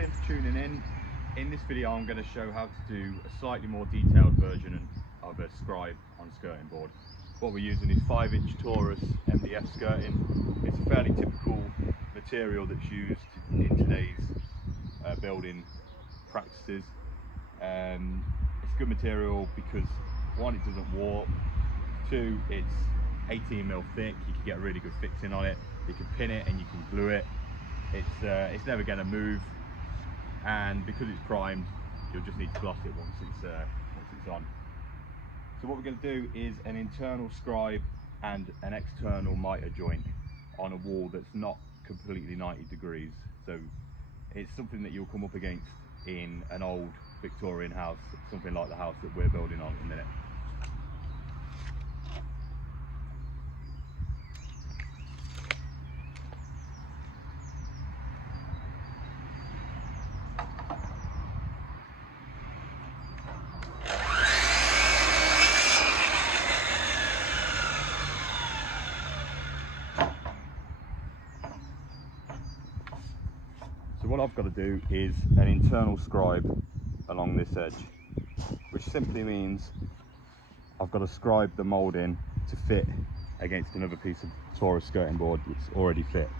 Tim for tuning in. In this video I'm going to show how to do a slightly more detailed version of a scribe on skirting board. What we're using is 5-inch Taurus MDF skirting. It's a fairly typical material that's used in today's building practices. It's good material because one, it doesn't warp, two, it's 18mm thick, you can get a really good fixing on it, you can pin it and you can glue it. It's never going to move, and because it's primed, you'll just need to gloss it once it's on. So what we're going to do is an internal scribe and an external mitre joint on a wall that's not completely 90 degrees. So it's something that you'll come up against in an old Victorian house, something like the house that we're building on at the minute. So what I've got to do is an internal scribe along this edge, which simply means I've got to scribe the moulding to fit against another piece of Taurus skirting board that's already fit.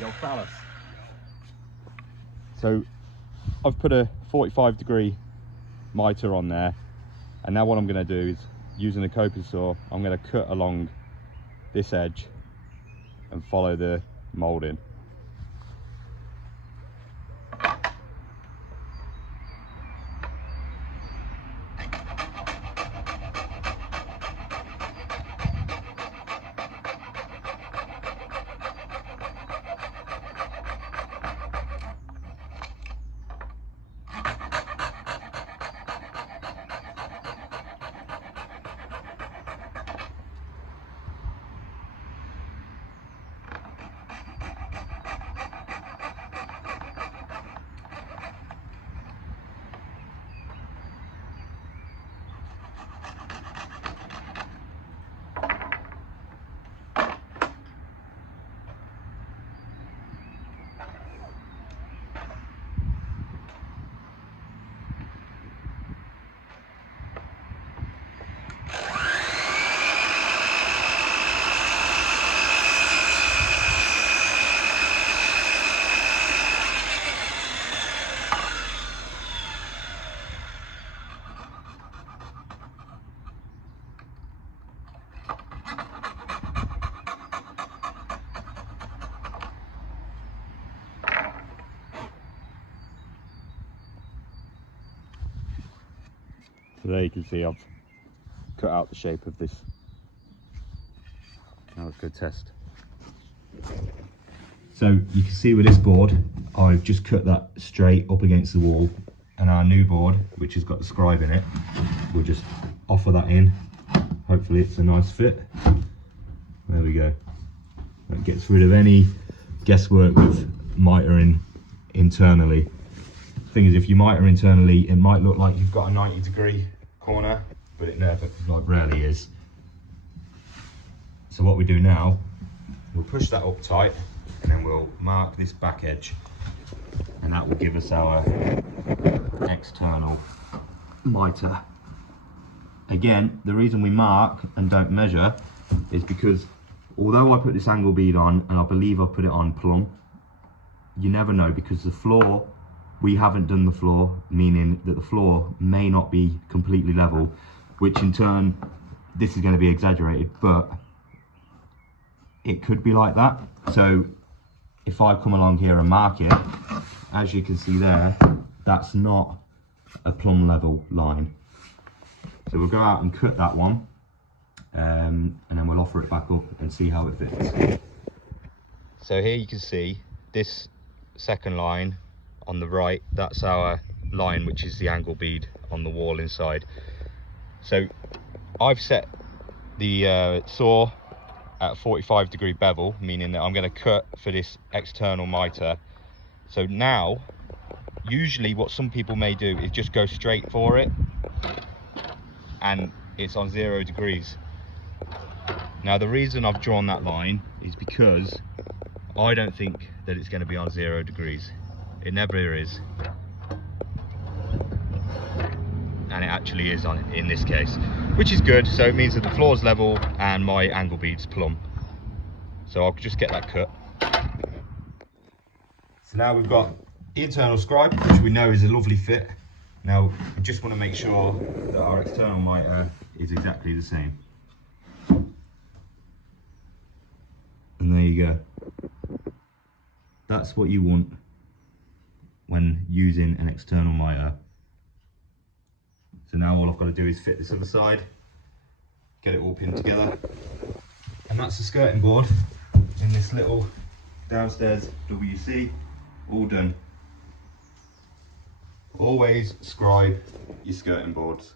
Yo, phallus. So I've put a 45-degree mitre on there, and now what I'm going to do is, using a coping saw, I'm going to cut along this edge and follow the moulding. So there you can see I've cut out the shape of this. That was a good test. So you can see with this board, I've just cut that straight up against the wall, and our new board, which has got the scribe in it, we'll just offer that in. Hopefully it's a nice fit. There we go. That gets rid of any guesswork with mitering internally. The thing is, if you miter internally, it might look like you've got a 90-degree corner, but it never, like, rarely is. So what we do now, we'll push that up tight, and then we'll mark this back edge, and that will give us our external miter. Again, the reason we mark and don't measure is because although I put this angle bead on, and I believe I put it on plumb, you never know, because the floor, we haven't done the floor, meaning that the floor may not be completely level, which in turn, this is going to be exaggerated, but it could be like that. So if I come along here and mark it, as you can see there, that's not a plumb level line. So we'll go out and cut that one, and then we'll offer it back up and see how it fits. So here you can see this second line on the right, that's our line, which is the angle bead on the wall inside. So I've set the saw at 45-degree bevel, meaning that I'm going to cut for this external miter So now, usually what some people may do is just go straight for it, and it's on 0 degrees. Now the reason I've drawn that line is because I don't think that it's going to be on 0 degrees. It never is. And it actually is on in this case, which is good. So it means that the floor's level and my angle bead's plumb. So I'll just get that cut. So now we've got the internal scribe, which we know is a lovely fit. Now we just want to make sure that our external mitre is exactly the same. And there you go. That's what you want when using an external mitre. So now all I've got to do is fit this other side, get it all pinned together, and that's the skirting board in this little downstairs WC, all done. Always scribe your skirting boards.